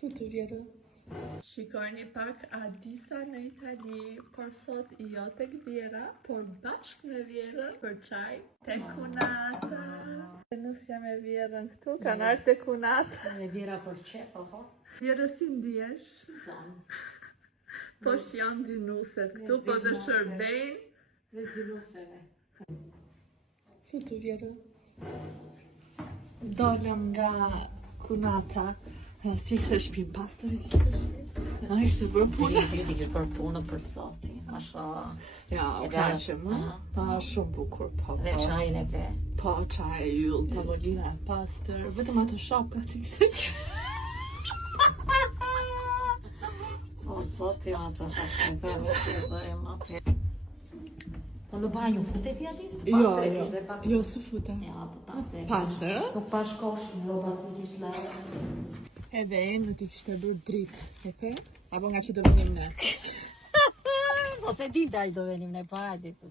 Futuriero. Shikojni pak a disa në Itali, por sot jo tek Vjera, por bashkë me Vjerën për çaj, tek Kunata. Nusja me Vjerën këtu, kanë ardhur tek Kunata. E Vjera për qef, apo? Vjera si ndihesh? Zon. Po janë dinuset këtu, po të shërbejnë. Veç dinuseve. Futuriero. Dolëm nga Kunata, si kështë shpin pastori, kështë shpin? A ishte për punë? Ti ke për punë për soti, mashallah. Ja, u knaqem, pa shumë bukur, po. Dhe çajin e ble. Po, çaj e yll, tavolina e pastër, vetëm ato shopka ti kështë. Po soti ma që ka shumë përve që e bëjmë atë. Po në banju futet i atis? Jo, së futem. Ja, të pastër. Pastër, ë? Nuk pa shkosh në robat si kishtë lajë. Edhe në ti kishte bërë dritë, e pe? Apo nga që do vinim ne? Po se dita i do venim ne para ditë.